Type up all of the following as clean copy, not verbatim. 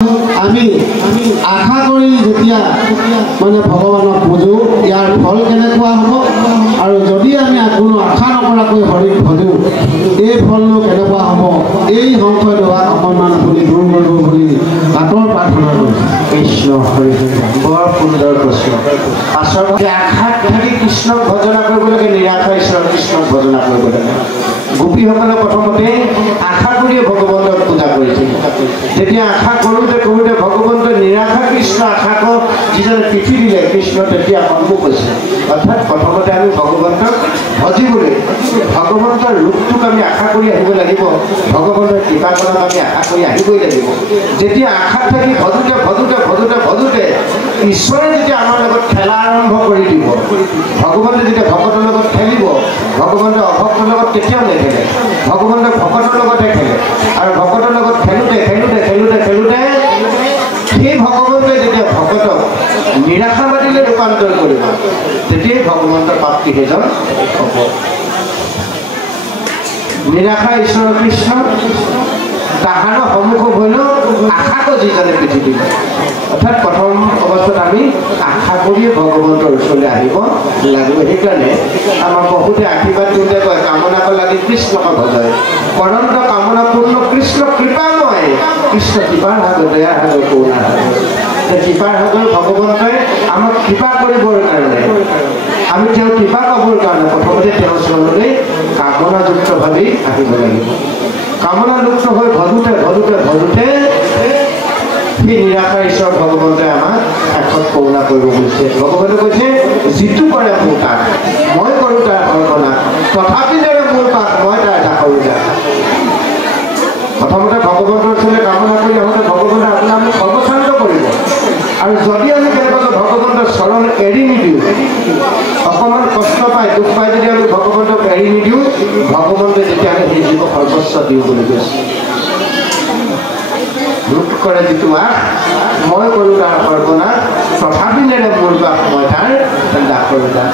আমি আশা কৰি যেতিয়া মানে ভগৱানক বুজো ইয়াৰ ফল কেনেকুৱা হ'ব আৰু যদি আমি কোনো আশা নকৰাকৈ হৰিক ভজো এই ফলনো কেনেকুৱা হ'ব এই সংশয় দোৱা অকণমান আপুনি দূৰ কৰিব বুলি বাটৰ প্ৰাৰ্থনা কৰিছে। কৃষ্ণ হৰি বৰ সুন্দৰ প্ৰশ্ন। আচলতে আশাত থাকি কৃষ্ণক ভজনা কৰিব লাগে, নিৰাশা ঈশ্বৰ কৃষ্ণক ভজনা কৰিব লাগে। গোপীসকলে প্ৰথমতে আশা কৰিয়ে ভগৱন্তক পূজা কৰিছিল। তেতিয়া আশা কৰোঁতে কৰোঁতে ভগৱন্তই নিৰাশা কৃষ্ণ আশাক যিজনে পিঠি দিলে কৃষ্ণ তেতিয়া সন্মুখ হৈছে। অৰ্থাৎ প্ৰথমতে আমি ভগৱন্তক ভজিবলৈ ভগৱন্তৰ ৰূপটোক আমি আশা কৰি আহিব লাগিব, ভগৱন্তৰ কৃপাকৰণক আমি আশা কৰি আহিবই লাগিব। যেতিয়া আশাত থাকি ভজোতে ভজোতে ভজোতে ভজোতে ঈশ্বৰে যেতিয়া আমাৰ লগত খেলা আৰম্ভ কৰি দিব, ভগৱন্তে যেতিয়া ভকতৰ লগত খেলিব, ভগৱন্তে অভক্তৰ লগত কেতিয়াও নেখেলে, ভগৱন্তে ভকতৰ লগতহে খেলে। আৰু ভকতৰ লগত খেলোঁতে খেলোঁতে খেলোঁতে খেলোঁতে সেই ভগৱন্তই যেতিয়া ভকতক নিৰাশাবাদীলৈ ৰূপান্তৰ কৰিব তেতিয়াই ভগৱন্তৰ প্ৰাপ্তি সেইজন হ'ব। নিৰাশা ঈশ্বৰ কৃষ্ণ তাহাৰৰ সন্মুখত হ'লেও আশাক যিজনে পিঠি দিলে। অৰ্থাৎ প্ৰথম অৱস্থাত আমি আশা কৰিয়ে ভগৱন্তৰ ওচৰলৈ আহিব লাগিব। সেইকাৰণে আমাৰ বহুতে আশীৰ্বাদ দিওঁতে কয় কামনাক লাগি কৃষ্ণক ভজয় পৰন্ত কামনা পূৰ্ণ কৃষ্ণ কৃপাময়, কৃষ্ণ কৃপাৰ সাগৰ দয়াৰ সাগৰ কৰোণাৰ সাগৰ। কৃপাৰ সাগৰ ভগৱন্তই আমাক কৃপা কৰিবৰ কাৰণে আমি তেওঁ কৃপা পাবৰ কাৰণে প্ৰথমতে তেওঁৰ ওচৰলৈ কামনাযুক্ত ভাবি আহিব লাগিব। কামনাযুক্ত হৈ ভজোতে ভজোতে ভজোতে সেই নিৰাশা ঈশ্বৰ ভগৱন্তই আমাক শেষত কৰোণা কৰিব বুলিছে। ভগৱন্তে কৈছে যিটো কৰে মোৰ তাক মই কৰোঁ তাৰ কল্পনা, তথাপি দৰে মোৰ পাক মই তাৰ এটা কৰোঁ যা। প্ৰথমতে ভগৱন্তৰ ওচৰলৈ কামনা কৰি আহোঁতে ভগৱন্তে আপোনাক আমি সৰ্বশান্ত কৰিব। আৰু যদি আমি কেনেবাকৈ ভগৱন্তৰ চৰণ এৰি নিদিওঁ, অকণমান কষ্ট পায় দুখ পাই যদি আমি ভগৱন্তক এৰি নিদিওঁ, ভগৱন্তই যেতিয়া আমি সেই জীৱ সৰ্বস্ব দিওঁ বুলি কৈছে। দুখ কৰে যিটো আশ মই কৰোঁ তাৰ কল্পনা, তথাপি নেৰে মোৰ বাস মই তাৰ দাস কৰোঁ দাস।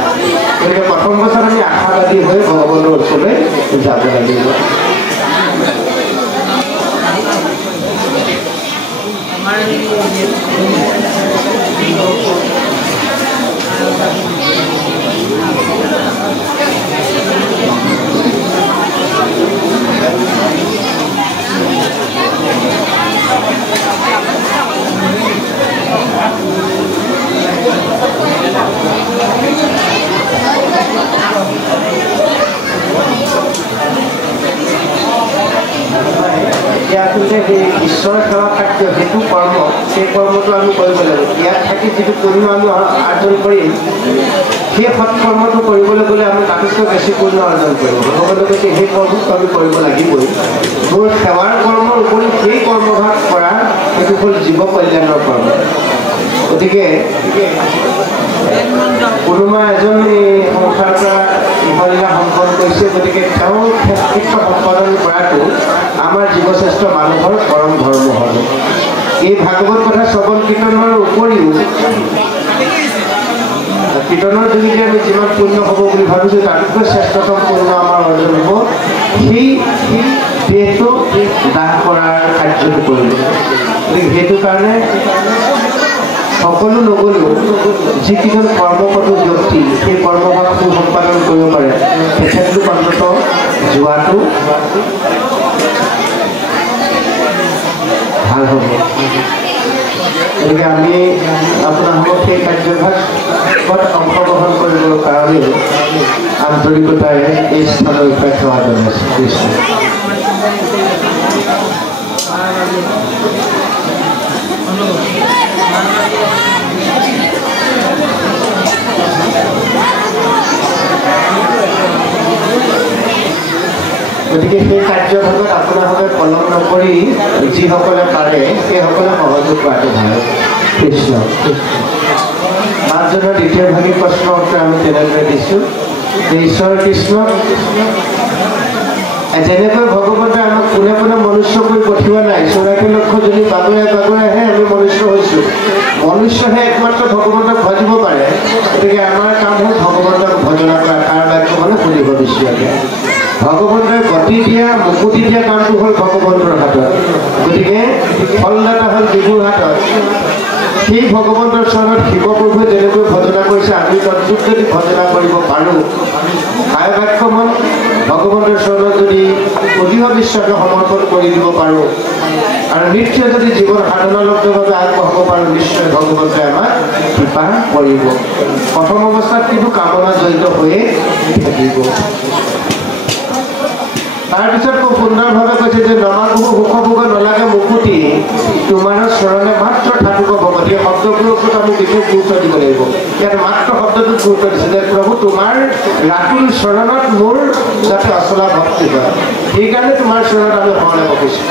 গতিকে প্ৰথম বছৰ আমি আশাবাদী হৈ ভগৱন্তৰ ওচৰলৈ যাব লাগিব। আচলতে সেই ঈশ্বৰ সেৱা কাৰ্য যিটো কৰ্ম সেই কৰ্মটো আমি কৰিব লাগিব। ইয়াত থাকি যিটো পুণ্য আমি অৰ্জন কৰিম সেই সৎকৰ্মটো কৰিবলৈ গ'লে আমি তাতকৈ বেছি পুণ্য অৰ্জন কৰিম। ভগৱন্তে কৈছে সেই কৰ্মটো আমি কৰিব লাগিবই। মোৰ সেৱাৰ কৰ্মৰ উপৰি সেই কৰ্মভাগ কৰা সেইটো হ'ল জীৱ কল্যাণৰ কৰ্ম। গতিকে কোনোবা এজন সংসাৰ পৰা ইফালীলা সম্পন্ন কৰিছে, গতিকে তেওঁৰ কৃষ্ণ সম্পাদন কৰাটো আমাৰ জীৱশ্ৰেষ্ঠ মানুহৰ পৰম ধৰ্ম হ'ব। এই ভাগৱত কথা শ্ৰৱণ কীৰ্তনৰ উপৰিও কীৰ্তনৰ যোগেদি আমি যিমান পুণ্য হ'ব বুলি ভাবিছোঁ তাতকৈ শ্ৰেষ্ঠতম পুণ্য আমাৰ অৰ্জন হ'ব সেই দেহটো দাহ কৰাৰ কাৰ্যটো কৰিব। গতিকে সেইটো কাৰণে সকলো নগ'লেও যিকেইজন কৰ্মপটু ব্যক্তি সেই কৰ্মভাগ সুসম্পাদন কৰিব পাৰে তেখেতলোক অন্ততঃ যোৱাটো ভাল হ'ব। গতিকে আমি আপোনালোকক সেই কাৰ্যভাগত অংশগ্ৰহণ কৰিবৰ কাৰণে আন্তৰিকতাৰে এই স্থানৰ বিষয়ে সেৱা জনাইছোঁ। কৃষ্ণ গতিকে সেই কাৰ্যভাগত আপোনালোকে পলম নকৰি যিসকলে পাৰে সেইসকলে সহযোগ কৰাটো ভাল। কৃষ্ণ পাঁচজনৰ দ্বিতীয় ভাগী প্ৰশ্নৰ উত্তৰ আমি তেনেদৰে দিছোঁ। ঈশ্বৰ কৃষ্ণ যেনেকৈ ভগৱন্তে আমাক কোনে কোনে মনুষ্য কৰি পঠিওৱা নাই, 84 লক্ষ যদি বাগৰে বাগৰেহে আমি মনুষ্য হৈছোঁ। মনুষ্যহে একমাত্ৰ ভগৱন্তক ভজিব পাৰে। গতিকে আমাৰ কাম হ'ল ভগৱন্তক ভজনা কৰা, তাৰ বাক্য মানে শুনিব বিচৰাকে। ভগৱন্তই গতি দিয়া মুকুতি দিয়া কামটো হ'ল ভগৱন্তৰ হাতত গতিকে ফলদাতা হ'ল বিভুৰ হাতত সেই ভগৱন্তৰ চৰণত শিৱপ্ৰভুৱে যেনেকৈ ভজনা কৰিছে আমি তদ্ভুত যদি ভজনা কৰিব পাৰোঁ কায় বাক্য মন ভগৱন্তৰ চৰণত যদি অধিক বিশ্বাসে সমৰ্পণ কৰি দিব পাৰোঁ আৰু নিশ্চয় যদি জীৱন সাধনালব্ধভাৱে আগবঢ়াব পাৰোঁ নিশ্চয় ভগৱন্তই আমাক কৃপা কৰিব প্ৰথম অৱস্থাত কিন্তু কামনা জড়িত হৈয়ে থাকিব তাৰপিছত খুব সুন্দৰভাৱে কৈছে যে নমাগুৰু সুখভোগ নালাগে মুকুতি তোমাৰ চৰণে মাত্ৰ থাকুক ভগৱতী শব্দবোৰৰ ওপৰত আমি বিশেষ গুৰুত্ব দিব লাগিব ইয়াত মাত্ৰ শব্দটোত গুৰুত্ব দিছে যে প্ৰভু তোমাৰ ৰাতুল চৰণত মোৰ যাতে অচলা ভক্তি হয় সেইকাৰণে তোমাৰ চৰণত আমি সমানে বকিছোঁ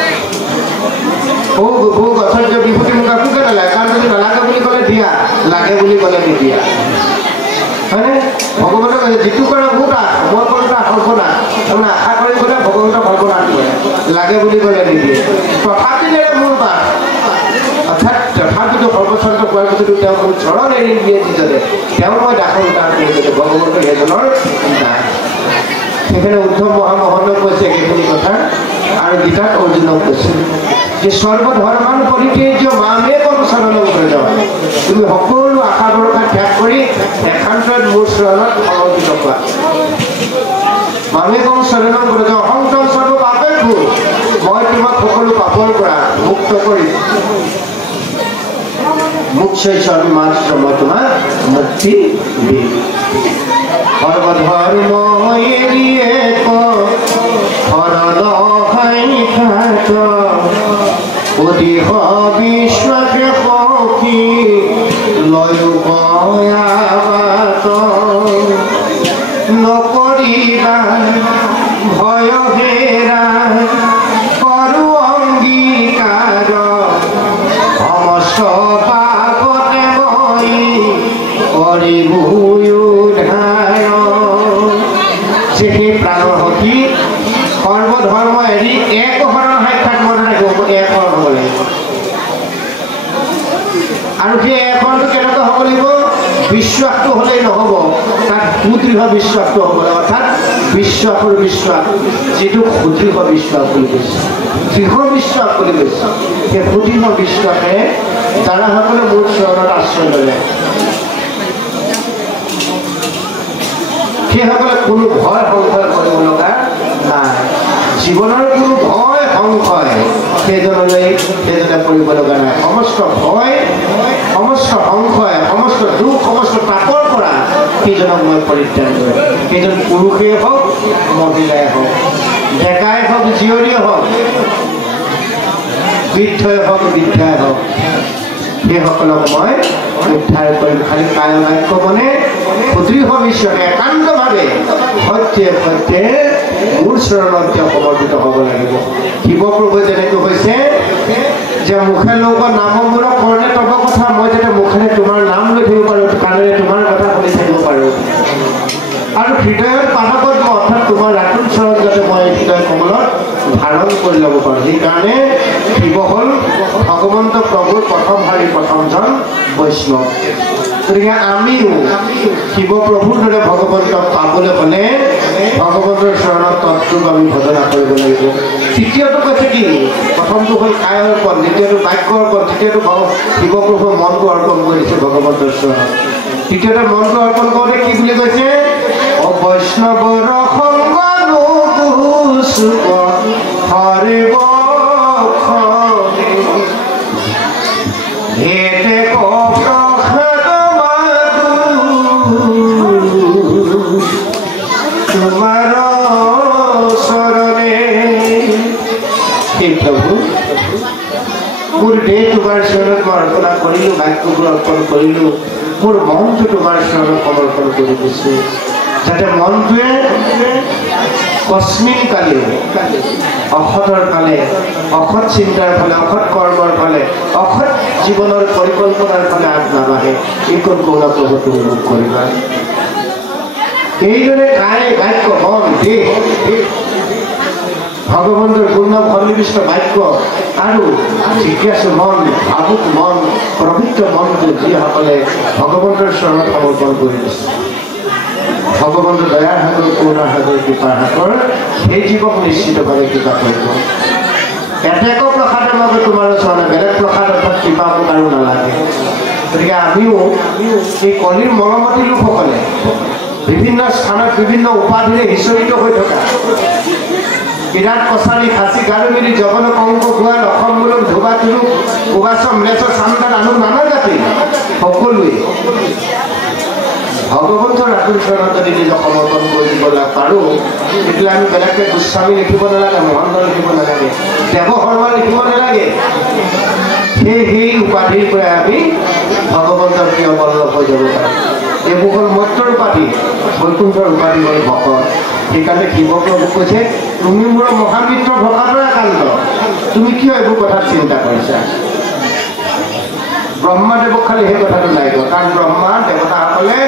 ভোগ অসহ্য বিভূতি মোক একোকে নালাগে কাৰণ যদি নালাগে বুলি ক'লে দিয়া লাগে বুলি ক'লে নিদিয়া হয়নে ভগৱন্তক যিটো কৰে মোৰ মই ক'লো তাৰ সৰ্বনা তাৰমানে আশা কৰি গ'লে ভগৱন্তক সৰ্বনাশ কৰে লাগে বুলি ক'লে নিদিয়ে তথাপিলে মোৰ বাট অৰ্থাৎ তথাপিতো সৰ্বচন্দ্ৰ পোৱাৰ পিছতো তেওঁ মোৰ চৰণ এৰি দিয়ে যিজনে তেওঁ মই দাসৰ উদ্ধাৰ কৰি দিলে ভগৱন্ত সেইজনৰ নাই সেইকাৰণে উদ্ধৱ মহামহন্তই কৈছে সেইখিনি কথা আৰু গীতাত অৰ্জুনক কৈছে যে সৰ্বধৰ্মান পৰিত্যাজ্য মামেকম শৰণং ব্ৰজ তুমি সকলো আশা ভৰসা ত্যাগ কৰি একান্তত মোৰ চৰণত সমৰ্পিত হোৱা মামেকম শৰণং ব্ৰজ অহংতম সৰ্ব পাপেভ্যো মই তোমাক সকলো পাপৰ পৰা মুক্ত কৰি মুখ্যই সৰ্বমাত্ৰ মই তোমাক মুক্তি দিম সৰ্বধৰ্ম এৰিয়ে শৰণ খাত অধিক বিশ্বাসে সখী লয়ো নকৰিবা ভয় হেৰা কৰো অংগীকাৰ সমস্ত পাপতে মই কৰিবো উদ্ধাৰ সেই প্ৰাণৰ সখী সৰ্বধৰ্ম এৰি এক শৰণ সাক্ষাৎ মনে ৰাখিব এক শৰণ হ'ব লাগিব আৰু সেই একশৰণটো কেনেকৈ হ'ব লাগিব বিশ্বাসটো হ'লেই নহ'ব তাত সুদৃঢ় বিশ্বাসটো হ'ব লাগিব অৰ্থাৎ বিশ্বাসৰ বিশ্বাস যিটো সুদৃঢ় বিশ্বাস বুলি কৈছে দৃঢ় বিশ্বাস বুলি কৈছে সেই সুদৃঢ় বিশ্বাসে যাৰাসকলে মোৰ চৰণত আশ্ৰয় ল'লে সেইসকলে কোনো ভয় সংশয় কৰিব লগা নাই জীৱনৰ কোনো ভয় সংশয় সেইজনে কৰিব লগা নাই সমস্ত ভয় সমস্ত সংশয় সমস্ত দুখ সমস্ত পাপৰ পৰা সেইজনক মই পৰিত্ৰাণ কৰিম সেইজন পুৰুষেই হওক মহিলাই হওক ডেকাই হওক জীয়ৰীয়ে হওক বৃদ্ধই হওক বৃদ্ধাই হওক সেইসকলক মই উদ্ধাৰ কৰিম খালি কায় বাক্য মনে সুদৃঢ় বিশ্বাসে একান্তভাৱে সত্যে সত্যে মোৰ চৰণত তেওঁ সমৰ্পিত হ'ব লাগিব শিৱপ্ৰভুৱে যেনেকৈ হৈছে যে মুখে লোক নামমূলক কৰ্ণে তব কথা মই যাতে মুখেৰে তোমাৰ নাম লৈ থাকিব পাৰোঁ কাণেৰে তোমাৰ কথা শুনি থাকিব পাৰোঁ আৰু হৃদয়ত পাদপদ্ম অৰ্থাৎ তোমাৰ ৰাতুল চৰণ যাতে মই হৃদয় কমলত ধাৰণ কৰি ল'ব পাৰোঁ সেইকাৰণে শিৱ হ'ল ভগৱন্ত প্ৰভুৰ প্ৰথম শাৰীৰ প্ৰথমজন বৈষ্ণৱ গতিকে আমিও শিৱপ্ৰভুৰ দৰে ভগৱন্তক পাবলৈ হ'লে ভগৱন্তৰ চৰণত তত্ত্বক আমি ভজনা কৰিব লাগিব তৃতীয়টো কৈছে কি প্ৰথমটো হ'ল কায় অৰ্পণ দ্বিতীয়টো বাক্য অৰ্পণ তৃতীয়টো শিৱপ্ৰভুৰ মনটো অৰ্পণ কৰিছে ভগৱন্তৰ চৰণত তৃতীয়তে মনটো অৰ্পণ কৰোঁতে কি বুলি কৈছে বৈষ্ণৱৰ সংগ নুপুচুক হৰে হেতে প্ৰসাদ তোমাৰ চৰণে হে প্ৰভু মোৰ দেহ তোমাৰ চৰণত মই অৰ্পণা কৰিলোঁ বাক্যবোৰ অৰ্পণ কৰিলোঁ মোৰ মনটো তোমাৰ চৰণত সমৰ্পণ কৰি দিছোঁ যাতে মনটোৱে কস্মিন কালে অসৎৰ কালে অসৎ চিন্তাৰ ফালে অসৎ কৰ্মৰ ফালে অসৎ জীৱনৰ পৰিকল্পনাৰ ফালে আগ নাবাঢ়ে এইকণ কৌলা প্ৰভুটো অনুভৱ কৰিবা এইদৰে কায় বাক্য মন দেহ ভগৱন্তৰ পূৰ্ণ সন্নিৱিষ্ট বাক্য আৰু জিজ্ঞাসু মন ভাবুক মন পবিত্ৰ মনটো যিসকলে ভগৱন্তৰ চৰণত সমৰ্পণ কৰি দিছে ভগৱন্তৰ দয়াৰ সাগৰ কৰুণাৰ সাগৰ কৃপাৰ সাগৰ সেই জীৱক নিশ্চিতভাৱে কৃপা কৰিব। এটেক প্ৰসাদৰ বাবে তোমাৰ ওচৰতে বেলেগ প্ৰসাদ অৰ্থাৎ কৃপা মোক আৰু নালাগে। গতিকে আমিও এই কলিৰ মৰমতী লোকসকলে বিভিন্ন স্থানত বিভিন্ন উপাধিৰে সিঁচৰিত হৈ থকা বিৰাট কছাৰী খাচী গাৰুমিৰি জগন কংক গোৱাল অসমমূলক ধোবা তুলুক উবাচ ম্লেচ্ছ চান্দাল আনু নানা জাতি সকলোৱে ভগৱন্তৰ ৰাতুল চৰণত যদি নিজক সমৰ্পণ কৰি দিবলৈ পাৰোঁ তেতিয়াহ'লে আমি বেলেগকৈ গোস্বামী লিখিব নালাগে, মহন্ত লিখিব নালাগে, দেৱ শৰ্মা লিখিব নালাগে। সেই উপাধিৰ পৰাই আমি ভগৱন্তৰ প্ৰিয় বল্লভ হৈ যাব পাৰোঁ। এইবোৰ হ'ল মৈত্ৰৰ উপাধি, বৈকুণ্ঠৰ উপাধি হ'ল ভকত। সেইকাৰণে শিৱপ্ৰভু কৈছে তুমি মোৰ মহামিত্ৰ ভকতৰ একান্ত, তুমি কিয় এইবোৰ কথাত চিন্তা কৰিছা? ব্ৰহ্মাদেৱক খালি সেই কথাটো নাই কয়, কাৰণ ব্ৰহ্মা দেৱতাসকলে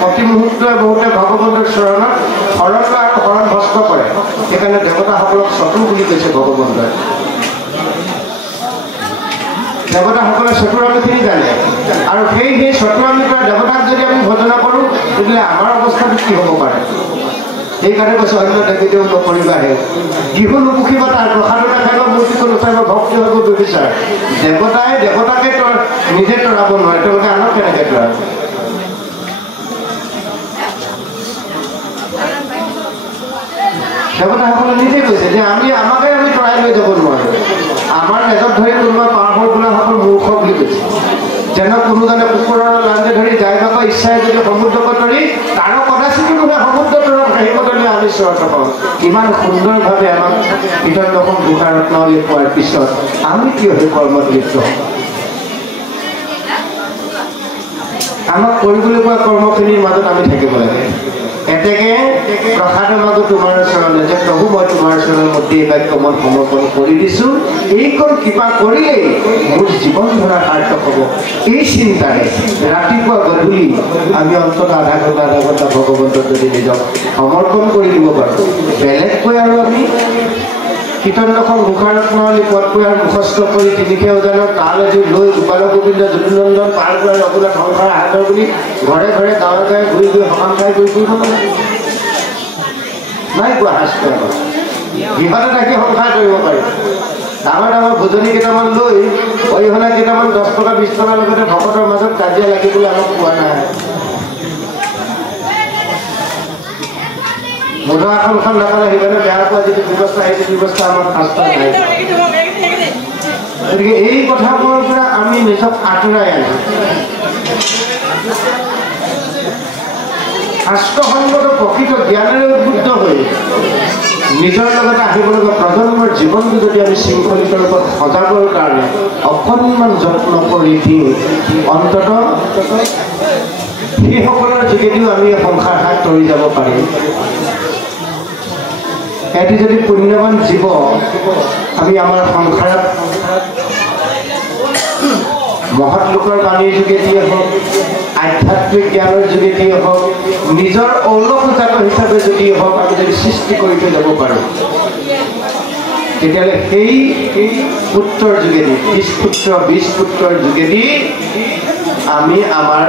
প্ৰতি মুহূৰ্তে ভগৱন্তৰ চৰণত শৰণ আৰু শৰণ ভস্ম কৰে। সেইকাৰণে দেৱতাসকলক চতু বুলি কৈছে ভগৱন্তই। দেৱতাসকলে চতুৰামিখিনি জানে আৰু সেই চতুৰামিতৰ দেৱতাক যদি আমি ভজনা কৰোঁ তেতিয়াহ'লে আমাৰ অৱস্থাটো কি হ'ব পাৰে? সেইকাৰণে কৈছে অন্য দেৱীদেউ নকৰিবাহে, গৃহ নুপুখিবা তাৰ প্ৰসাদৰ নাখাব, মূৰ্তিটো নুঠাব, ভক্তি হ'ব বিবিচাৰ। দেৱতাই দেৱতাকে নিজে তৰাব নোৱাৰে, তেওঁলোকে আনক কেনেকৈ তৰাব? দেৱতাসকলে নিজে কৈছে যে আমাকে তৰাই লৈ যাব নোৱাৰোঁ, আমাৰ নেজত ধৰি কোনোবা পাৱাৰফুল বোলাসকল মূৰ্খ বুলি কৈছে। যেন কোনোজনে কুকুৰৰ লাঞ্জে ধৰি যাই বাবা ইচ্ছাই যদি সমুদ্ৰক তৰি তাৰো কদাচিতো নহয় সমুদ্ৰ তৰক সেইমতলৈ আমি স্বৰ্গ পাওঁ। ইমান সুন্দৰভাৱে আমাক বিতণ্ডখন দুষাৰত্নাৱলী পোৱাৰ পিছত আমি কিয় সেই কৰ্মত লিপ্ত হওঁ? আমাক কৰিবলৈ পোৱা কৰ্মখিনিৰ মাজত আমি থাকিব লাগে। এতেকে প্ৰসাদৰ মাজত তোমাৰ চৰণে যে প্ৰভু মই তোমাৰ চৰণৰ মধ্যে এই বাক্য মই সমৰ্পণ কৰি দিছোঁ, এইকণ কৃপা কৰিলেই মোৰ জীৱন ধৰা সাৰ্থক হ'ব। এই চিন্তাৰে ৰাতিপুৱা গধূলি আমি অন্তত আধা ঘণ্টা ভগৱন্তক যদি নিজক সমৰ্পণ কৰি দিব পাৰোঁ, বেলেগকৈ আৰু আমি কীৰ্তনখন মুখাৰত্নাৱলী পদকৈ আৰু মুখস্থ কৰি তিনিশে উজানৰ কাল এযোৰ লৈ গোপাল গোবিন্দ যদুনন্দন পাৰ কৰা ৰঘুনাথ সংসাৰ হাতৰ বুলি ঘৰে ঘৰে গাঁৱে গাঁৱে ঘূৰি গৈ সকাম খাই গৈ ফুৰিব নালাগে। নাই কোৱা শাস্ত্ৰ গৃহতে থাকি সংসাৰ কৰিব পাৰি। ডাঙৰ ডাঙৰ ভোজনী কেইটামান লৈ অৰিহণা কেইটামান 10 টকা 20 টকাৰ লগতে ভকতৰ মাজত কাজিয়া লাগিবলৈ আমাক পোৱা নাই। মধুৰ আসনখন নাপালে সেইকাৰণে বেয়া পোৱা যিটো ব্যৱস্থা সেইটো ব্যৱস্থা আমাৰ শাস্ত্ৰত নাই। গতিকে এই কথাবোৰৰ পৰা আমি নিজক আঁতৰাই আনো। শাস্ত্ৰসন্মত প্ৰকৃত জ্ঞানেৰে উদ্বুদ্ধ হৈ নিজৰ লগতে আহিবলগীয়া প্ৰজন্মৰ জীৱনটো যদি আমি শৃংখলিত ৰূপত সজাবৰ কাৰণে অকণমান যত্ন কৰি দিওঁ, অন্ততঃ সেইসকলৰ যোগেদিও আমি সংসাৰ হাত তৰি যাব পাৰিম। এটি যদি পুণ্যৱান জীৱ আমি আমাৰ সংসাৰত মহৎ লোকৰ বাণীৰ যোগেদিয়ে হওক, আধ্যাত্মিক জ্ঞানৰ যোগেদিয়ে হওক, নিজৰ ঔলসজাত হিচাপে যদি হওক আমি যদি সৃষ্টি কৰি থৈ যাব পাৰোঁ, তেতিয়াহ'লে সেই পুত্ৰৰ যোগেদি 20 পুত্ৰৰ যোগেদি আমি আমাৰ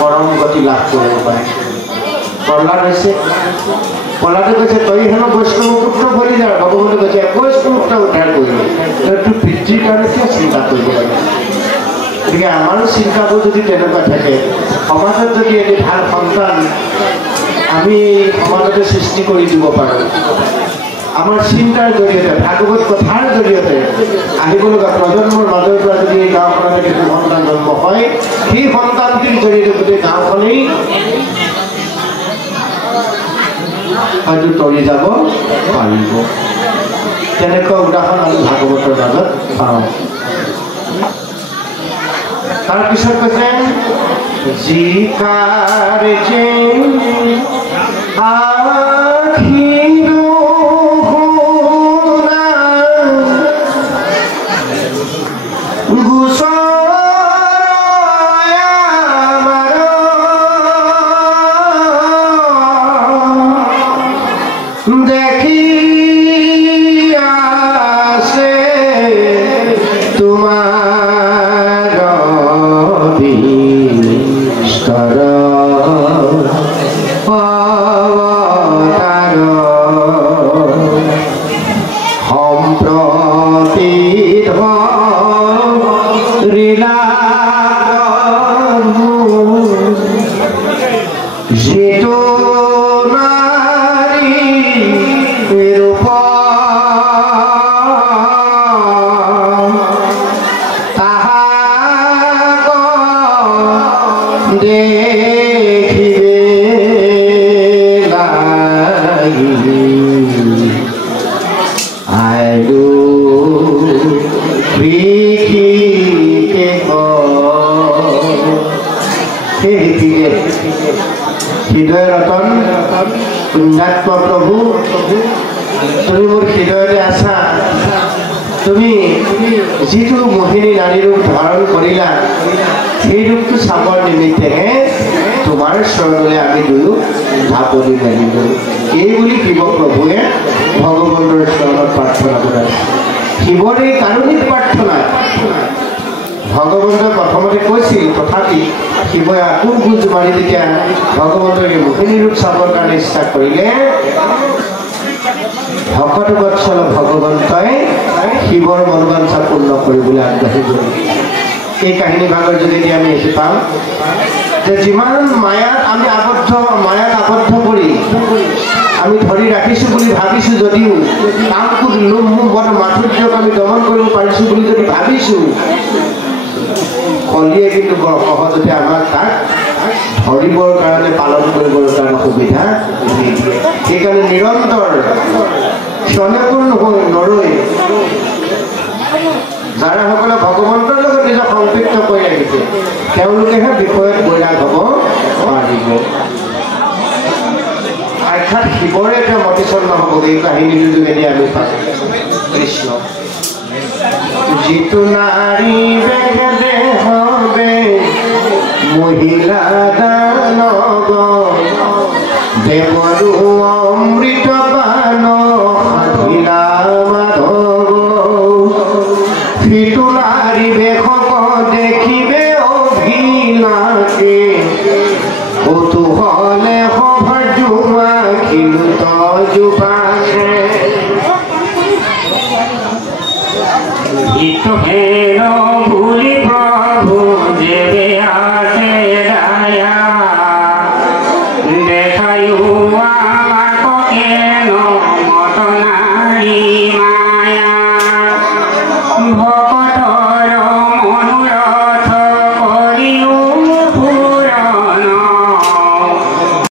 পৰম গতি লাভ কৰিব পাৰিম। প্ৰহ্লাদ হৈছে প্ৰহ্লাদে কৈছে তই হেনো বৈষ্ণৱ পুত্ৰ ভৰি যা, ভগৱন্তে কৈছে 21 পুত্ৰ উদ্ধাৰ কৰিলে, তোৰ পিতৃৰ কাৰণে কিয় চিন্তা কৰিব লাগে? গতিকে আমাৰো চিন্তাবোৰ যদি তেনেকুৱা থাকে, সমাজত যদি এটি ভাল সন্তান আমি সমাজতে সৃষ্টি কৰি দিব পাৰোঁ, আমাৰ চিন্তাৰ জৰিয়তে ভাগৱত কথাৰ জৰিয়তে আহিবলগা প্ৰজন্মৰ মাজৰ পৰা যদি এই গাঁওখনত এটি সন্তান জন্ম হয়, সেই সন্তানটিৰ জৰিয়তে গোটেই গাঁওখনেই হয়তো তৰি যাব পাৰিব। তেনেকুৱা উদাহৰণ আমি ভাগৱতৰ মাজত পাওঁ। তাৰপিছত কৈছে জিকাৰ যে যেটো নাৰী ৰূপ তাহাক দেখিবে লাগি আইলো প্ৰীতিকে হৃদয় ৰতন পুণ্যাত্ম প্ৰভু তুমি মোৰ হৃদয়তে আছা তুমি যিটো মোহিনী নাৰী ৰূপ ধাৰণ কৰিলা সেই ৰূপটো চাবৰ নিমিত্তেহে তোমাৰ চৰণলৈ আমি দুয়ো ঢাপলি মেলিলোঁ এই বুলি শিৱ প্ৰভুৱে ভগৱন্তৰ চৰণত প্ৰাৰ্থনা কৰে শিৱৰ এই কাৰুণিক প্ৰাৰ্থনা ভগৱন্তই প্ৰথমতে কৈছিল তথাপি শিৱই আকৌ গুজ মাৰি যেতিয়া ভগৱন্তৰ এই মোহিনী ৰূপ চাবৰ কাৰণে ইচ্ছা কৰিলে ভকত বৎসল ভগৱন্তই শিৱৰ মনোবাঞ্ছা পূৰ্ণ কৰিবলৈ আগবাঢ়ি গ'ল এই কাহিনী ভাগৰ যোগেদি আমি দেখি পাম যে যিমান মায়াত আবদ্ধ কৰি আমি ধৰি ৰাখিছোঁ বুলি ভাবিছোঁ যদিও কামটো লোভ মোহ মাধুৰ্যক আমি দমন কৰিব পাৰিছোঁ বুলি যদি ভাবিছোঁ কলিয়ে কিন্তু বৰ সহজতে আমাক তাক ধৰিবৰ কাৰণে পালন কৰিবৰ কাৰণে সুবিধা নিদিয়ে সেইকাৰণে নিৰন্তৰ ক্ষণেপূৰ্ণ হৈ নৰৈ যাৰাসকলে ভগৱন্তৰ লগত নিজক সংপৃক্ত কৰি ৰাখিছে তেওঁলোকেহে বিষয়ত বৈৰাগ হ'ব পাৰিব অৰ্থাৎ শিৱৰে এটা মতিচন্ন হ'ব এই কাহিনীটোৰ যোগেদি আমি পাওঁ কৃষ্ণ যিটো নাৰী বেগে হবে মহিলা দানৱ দেৱৰো অমৃত পান সাধিলা মাধৱ সিটো নাৰী বেশক দেখিবে অভিলাষে কৌতূহলে সভাৰ জোমা খিলত জোপাকে হেন ভুলি প্ৰভু